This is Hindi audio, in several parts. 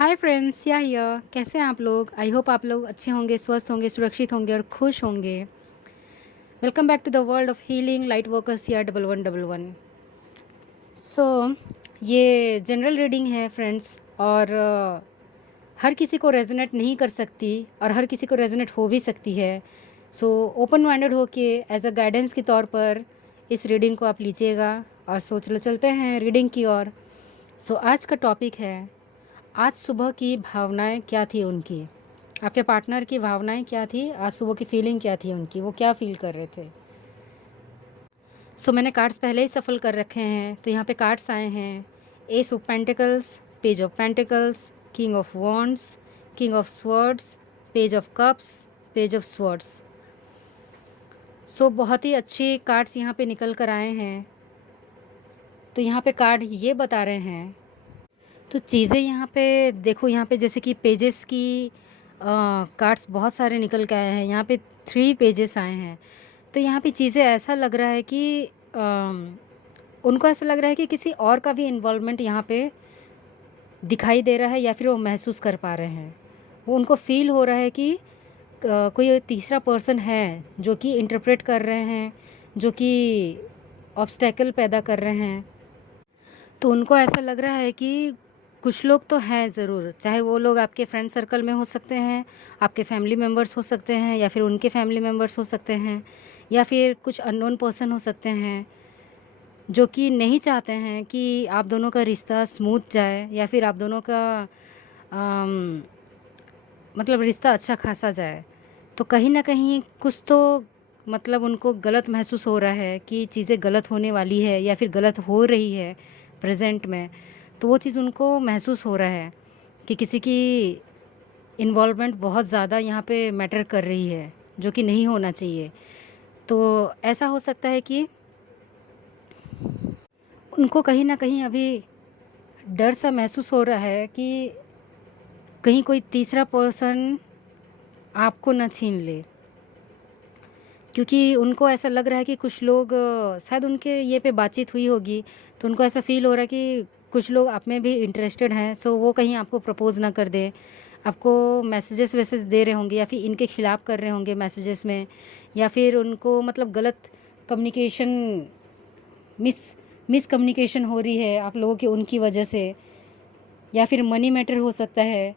हाय फ्रेंड्स, या हियर कैसे हैं आप लोग। आई होप आप लोग अच्छे होंगे, स्वस्थ होंगे, सुरक्षित होंगे और खुश होंगे। Welcome back to the world of healing light workers या 1111। सो ये जनरल रीडिंग है फ्रेंड्स, और हर किसी को रेजोनेट नहीं कर सकती और हर किसी को रेजोनेट हो भी सकती है। सो ओपन माइंडेड हो के एज अ गाइडेंस के तौर पर इस रीडिंग को आप लीजिएगा। और चलते हैं रीडिंग की ओर। सो आज का टॉपिक है, आज सुबह की भावनाएं क्या थी उनकी। आपके पार्टनर की भावनाएं क्या थी, आज सुबह की फीलिंग क्या थी उनकी, वो क्या फील कर रहे थे। मैंने कार्ड्स पहले ही सफल कर रखे हैं, तो यहाँ पे कार्ड्स आए हैं। S of pentacles, page of pentacles, king of wands, king of swords, page of cups, page of swords. बहुत ही अच्छी कार्ड्स यहाँ पे निकल कर आए हैं। तो यहाँ पे कार्ड ये बता रहे हैं, तो चीज़ें यहाँ पे देखो, यहाँ पे जैसे कि पेजेस की कार्ड्स बहुत सारे निकल के आए हैं। यहाँ पे 3 पेजेस आए हैं। तो यहाँ पे चीज़ें ऐसा लग रहा है कि उनको ऐसा लग रहा है कि किसी और का भी इन्वॉल्वमेंट यहाँ पे दिखाई दे रहा है, या फिर वो महसूस कर पा रहे हैं। वो उनको फील हो रहा है कि कोई तीसरा पर्सन है जो कि इंटरप्रेट कर रहे हैं, जो कि ऑब्स्टेकल पैदा कर रहे हैं। तो उनको ऐसा लग रहा है कि कुछ लोग तो हैं ज़रूर, चाहे वो लोग आपके फ्रेंड सर्कल में हो सकते हैं, आपके फैमिली मेम्बर्स हो सकते हैं, या फिर उनके फैमिली मेम्बर्स हो सकते हैं, या फिर कुछ अननोन पर्सन हो सकते हैं जो कि नहीं चाहते हैं कि आप दोनों का रिश्ता स्मूथ जाए, या फिर आप दोनों का अम, मतलब रिश्ता अच्छा खासा जाए। तो कहीं ना कहीं कुछ तो मतलब उनको गलत महसूस हो रहा है कि चीज़ें गलत होने वाली है या फिर गलत हो रही है प्रेजेंट में। तो वो चीज़ उनको महसूस हो रहा है कि किसी की इन्वॉल्वमेंट बहुत ज़्यादा यहाँ पे मैटर कर रही है, जो कि नहीं होना चाहिए। तो ऐसा हो सकता है कि उनको कहीं ना कहीं अभी डर सा महसूस हो रहा है कि कहीं कोई तीसरा पर्सन आपको ना छीन ले। क्योंकि उनको ऐसा लग रहा है कि कुछ लोग शायद उनके ये पे बातचीत हुई होगी, तो उनको ऐसा फ़ील हो रहा है कि कुछ लोग आप में भी इंटरेस्टेड हैं। वो कहीं आपको प्रपोज़ ना कर दें, आपको मैसेजेस वैसेज दे रहे होंगे, या फिर इनके ख़िलाफ़ कर रहे होंगे मैसेजेस में, या फिर उनको मतलब गलत कम्युनिकेशन, मिस मिसकम्युनिकेशन हो रही है आप लोगों की उनकी वजह से, या फिर मनी मैटर हो सकता है।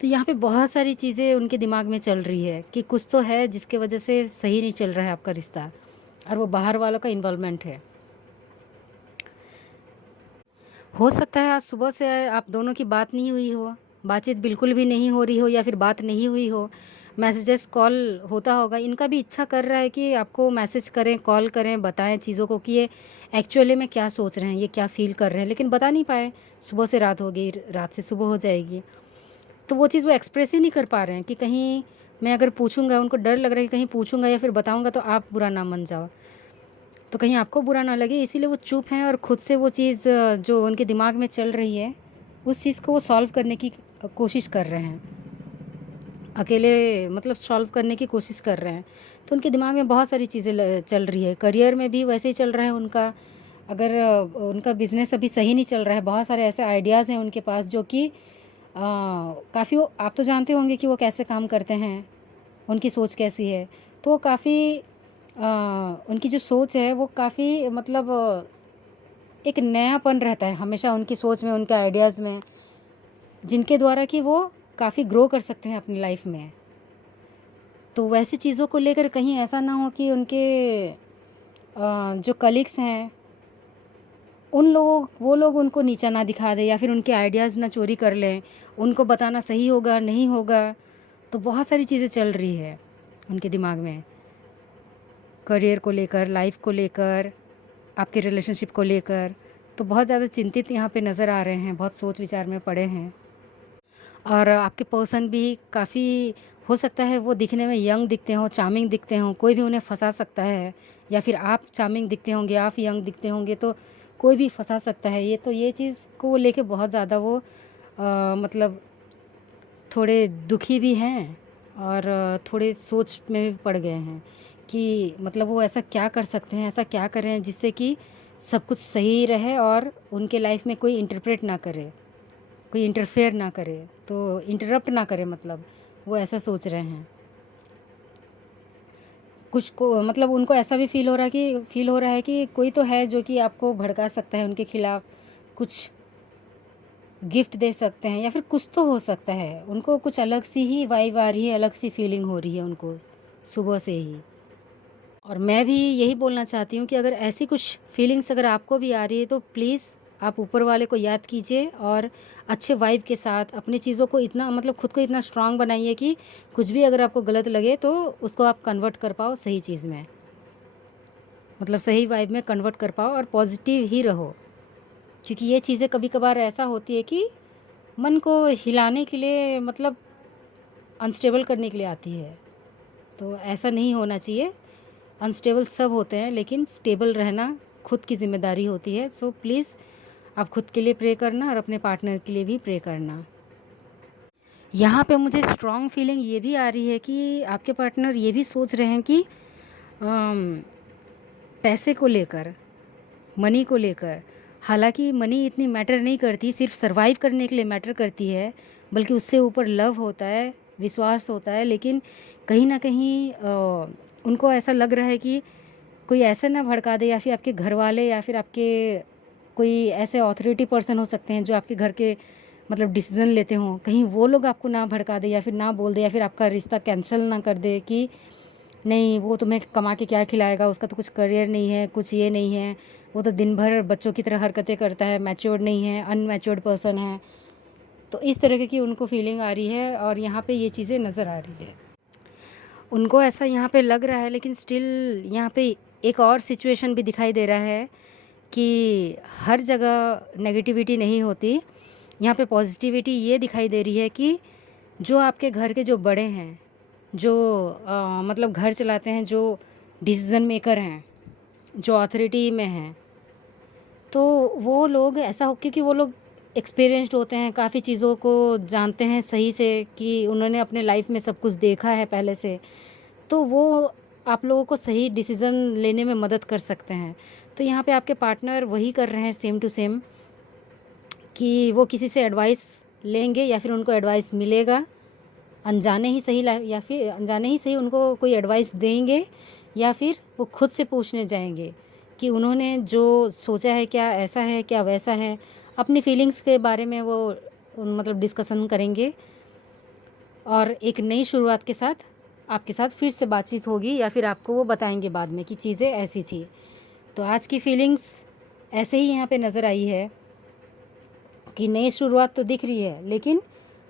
तो यहाँ पे बहुत सारी चीज़ें उनके दिमाग में चल रही है कि कुछ तो है जिसके वजह से सही नहीं चल रहा है आपका रिश्ता, और वो बाहर वालों का इन्वॉल्वमेंट है। हो सकता है आज सुबह से आप दोनों की बात नहीं हुई हो, बातचीत बिल्कुल भी नहीं हो रही हो, या फिर बात नहीं हुई हो, मैसेजेस कॉल होता होगा। इनका भी इच्छा कर रहा है कि आपको मैसेज करें, कॉल करें, बताएं चीज़ों को कि ये एक्चुअली में क्या सोच रहे हैं, ये क्या फ़ील कर रहे हैं, लेकिन बता नहीं पाए। सुबह से रात हो गई, रात से सुबह हो जाएगी, तो वो चीज़ वो एक्सप्रेस ही नहीं कर पा रहे हैं कि कहीं मैं अगर पूछूंगा, उनको डर लग रहा है कि कहीं पूछूंगा या फिर बताऊंगा तो आप बुरा ना मान जाओ, तो कहीं आपको बुरा ना लगे, इसीलिए वो चुप हैं और खुद से वो चीज़ जो उनके दिमाग में चल रही है उस चीज़ को वो सॉल्व करने की कोशिश कर रहे हैं। अकेले मतलब सॉल्व करने की कोशिश कर रहे हैं। तो उनके दिमाग में बहुत सारी चीज़ें चल रही है। करियर में भी वैसे ही चल रहा है उनका। अगर उनका बिज़नेस अभी सही नहीं चल रहा है, बहुत सारे ऐसे आइडियाज़ हैं उनके पास जो कि काफ़ी, वो आप तो जानते होंगे कि वो कैसे काम करते हैं, उनकी सोच कैसी है। तो वो काफ़ी उनकी जो सोच है वो काफ़ी मतलब एक नयापन रहता है हमेशा उनकी सोच में, उनके आइडियाज़ में, जिनके द्वारा कि वो काफ़ी ग्रो कर सकते हैं अपनी लाइफ में। तो वैसी चीज़ों को लेकर कहीं ऐसा ना हो कि उनके जो कलीग्स हैं वो लोग उनको नीचा ना दिखा दें, या फिर उनके आइडियाज़ ना चोरी कर लें, उनको बताना सही होगा नहीं होगा। तो बहुत सारी चीज़ें चल रही है उनके दिमाग में, करियर को लेकर, लाइफ को लेकर, आपके रिलेशनशिप को लेकर। तो बहुत ज़्यादा चिंतित यहाँ पे नज़र आ रहे हैं, बहुत सोच विचार में पड़े हैं। और आपके पर्सन भी काफ़ी, हो सकता है वो दिखने में यंग दिखते हों, चार्मिंग दिखते हों, कोई भी उन्हें फंसा सकता है, या फिर आप चार्मिंग दिखते होंगे, आप यंग दिखते होंगे, तो कोई भी फंसा सकता है। ये चीज़ को लेके बहुत ज़्यादा वो मतलब थोड़े दुखी भी हैं, और थोड़े सोच में भी पड़ गए हैं कि मतलब वो ऐसा क्या कर सकते हैं, ऐसा क्या करें जिससे कि सब कुछ सही रहे और उनके लाइफ में कोई इंटरप्रेट ना करे, कोई इंटरफेयर ना करे, तो इंटरप्ट ना करे, मतलब वो ऐसा सोच रहे हैं। कुछ को मतलब उनको ऐसा भी फील हो रहा है कि कोई तो है जो कि आपको भड़का सकता है उनके खिलाफ, कुछ गिफ्ट दे सकते हैं, या फिर कुछ तो हो सकता है। उनको कुछ अलग सी ही वाइब आ रही है, अलग सी फीलिंग हो रही है उनको सुबह से ही। और मैं भी यही बोलना चाहती हूँ कि अगर ऐसी कुछ फीलिंग्स अगर आपको भी आ रही है तो प्लीज़ आप ऊपर वाले को याद कीजिए और अच्छे वाइब के साथ अपनी चीज़ों को इतना मतलब खुद को इतना स्ट्रांग बनाइए कि कुछ भी अगर आपको गलत लगे तो उसको आप कन्वर्ट कर पाओ सही चीज़ में, मतलब सही वाइब में कन्वर्ट कर पाओ और पॉजिटिव ही रहो। क्योंकि ये चीज़ें कभी कभार ऐसा होती है कि मन को हिलाने के लिए, मतलब अनस्टेबल करने के लिए आती है, तो ऐसा नहीं होना चाहिए। अनस्टेबल सब होते हैं, लेकिन स्टेबल रहना खुद की ज़िम्मेदारी होती है। सो प्लीज़ आप खुद के लिए प्रे करना और अपने पार्टनर के लिए भी प्रे करना। यहाँ पे मुझे स्ट्रॉन्ग फीलिंग ये भी आ रही है कि आपके पार्टनर ये भी सोच रहे हैं कि अम, पैसे को लेकर, मनी को लेकर, हालांकि मनी इतनी मैटर नहीं करती, सिर्फ सरवाइव करने के लिए मैटर करती है, बल्कि उससे ऊपर लव होता है, विश्वास होता है। लेकिन कहीं ना कहीं उनको ऐसा लग रहा है कि कोई ऐसा ना भड़का दे, या फिर आपके घर वाले, या फिर आपके कोई ऐसे अथॉरिटी पर्सन हो सकते हैं जो आपके घर के मतलब डिसीज़न लेते हों, कहीं वो लोग आपको ना भड़का दे या फिर ना बोल दे, या फिर आपका रिश्ता कैंसिल ना कर दे कि नहीं वो तुम्हें कमा के क्या खिलाएगा, उसका तो कुछ करियर नहीं है, कुछ ये नहीं है, वो तो दिन भर बच्चों की तरह हरकतें करता है, मैच्योर्ड नहीं है, अनमैच्योर्ड पर्सन है। तो इस तरह की उनको फीलिंग आ रही है और यहाँ पे ये चीज़ें नज़र आ रही है। उनको ऐसा यहाँ पे लग रहा है, लेकिन स्टिल यहाँ पे एक और सिचुएशन भी दिखाई दे रहा है कि हर जगह नेगेटिविटी नहीं होती। यहाँ पे पॉजिटिविटी ये दिखाई दे रही है कि जो आपके घर के जो बड़े हैं, जो मतलब घर चलाते हैं, जो डिसीज़न मेकर हैं, जो अथॉरिटी में हैं, तो वो लोग ऐसा हो, क्योंकि वो लोग एक्सपीरियंस्ड होते हैं, काफ़ी चीज़ों को जानते हैं सही से, कि उन्होंने अपने लाइफ में सब कुछ देखा है पहले से, तो वो आप लोगों को सही डिसीज़न लेने में मदद कर सकते हैं। तो यहाँ पे आपके पार्टनर वही कर रहे हैं सेम टू सेम, कि वो किसी से एडवाइस लेंगे या फिर उनको एडवाइस मिलेगा, अनजाने ही सही या फिर अनजाने ही सही उनको कोई एडवाइस देंगे, या फिर वो खुद से पूछने जाएंगे कि उन्होंने जो सोचा है क्या ऐसा है क्या वैसा है। अपनी फीलिंग्स के बारे में वो मतलब डिस्कशन करेंगे, और एक नई शुरुआत के साथ आपके साथ फिर से बातचीत होगी, या फिर आपको वो बताएंगे बाद में कि चीज़ें ऐसी थी। तो आज की फीलिंग्स ऐसे ही यहाँ पे नज़र आई है कि नई शुरुआत तो दिख रही है, लेकिन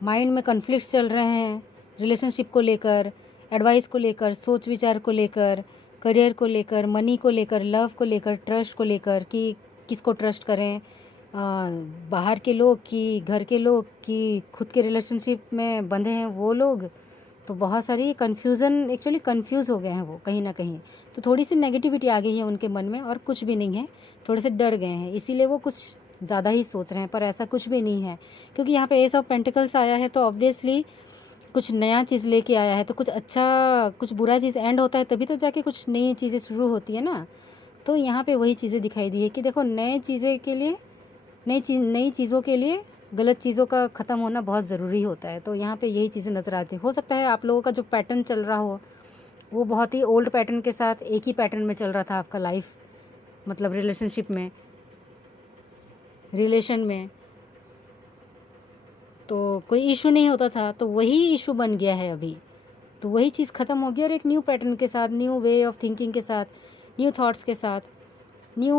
माइंड में कॉन्फ्लिक्ट्स चल रहे हैं रिलेशनशिप को लेकर, एडवाइस को लेकर, सोच विचार को लेकर, करियर को लेकर, मनी को लेकर, लव को लेकर, ट्रस्ट को लेकर, कि किसको ट्रस्ट करें, बाहर के लोग कि घर के लोग कि खुद के रिलेशनशिप में बंधे हैं वो लोग। तो बहुत सारी कन्फ्यूज़न, एक्चुअली कंफ्यूज हो गए हैं वो कहीं ना कहीं। तो थोड़ी सी नेगेटिविटी आ गई है उनके मन में, और कुछ भी नहीं है, थोड़े से डर गए हैं, इसीलिए वो कुछ ज़्यादा ही सोच रहे हैं, पर ऐसा कुछ भी नहीं है। क्योंकि यहाँ पे एस ऑफ पेंटिकल्स आया है, तो ऑब्वियसली कुछ नया चीज़ लेके आया है, तो कुछ अच्छा कुछ बुरा चीज़ एंड होता है तभी तो जाके कुछ नई चीज़ें शुरू होती है ना। तो यहाँ पे वही चीज़ें दिखाई दी है कि देखो, नए चीज़ें के लिए, नई चीज़ों के लिए गलत चीज़ों का ख़त्म होना बहुत ज़रूरी होता है। तो यहाँ पे यही चीज़ें नज़र आती है। हो सकता है आप लोगों का जो पैटर्न चल रहा हो वो बहुत ही ओल्ड पैटर्न के साथ एक ही पैटर्न में चल रहा था आपका लाइफ, मतलब रिलेशनशिप में, रिलेशन में, तो कोई इशू नहीं होता था, तो वही इशू बन गया है अभी। तो वही चीज़ ख़त्म होगी, और एक न्यू पैटर्न के साथ, न्यू वे ऑफ थिंकिंग के साथ, न्यू थॉट्स के साथ, न्यू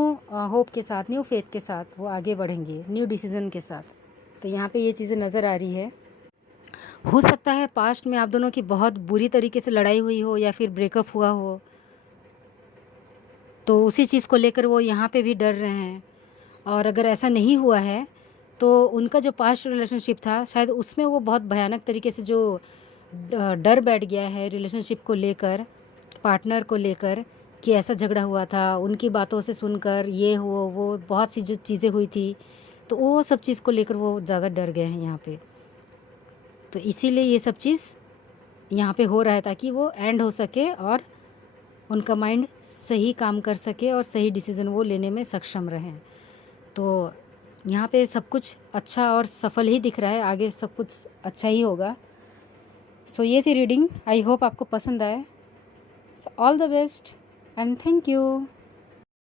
होप के साथ, न्यू फेथ के साथ वो आगे बढ़ेंगे, न्यू डिसीज़न के साथ। तो यहाँ पे ये चीज़ें नज़र आ रही है। हो सकता है पास्ट में आप दोनों की बहुत बुरी तरीके से लड़ाई हुई हो या फिर ब्रेकअप हुआ हो, तो उसी चीज़ को लेकर वो यहाँ पे भी डर रहे हैं। और अगर ऐसा नहीं हुआ है तो उनका जो पास्ट रिलेशनशिप था शायद उसमें वो बहुत भयानक तरीके से जो डर बैठ गया है रिलेशनशिप को लेकर, पार्टनर को लेकर, कि ऐसा झगड़ा हुआ था, उनकी बातों से सुनकर ये हो वो बहुत सी जो चीज़ें हुई थी, तो वो सब चीज़ को लेकर वो ज़्यादा डर गए हैं यहाँ पे। तो इसीलिए ये सब चीज़ यहाँ पे हो रहा है, ताकि वो एंड हो सके और उनका माइंड सही काम कर सके और सही डिसीज़न वो लेने में सक्षम रहें। तो यहाँ पे सब कुछ अच्छा और सफल ही दिख रहा है, आगे सब कुछ अच्छा ही होगा। सो ये थी रीडिंग, आई होप आपको पसंद आए। So all the best and thank you.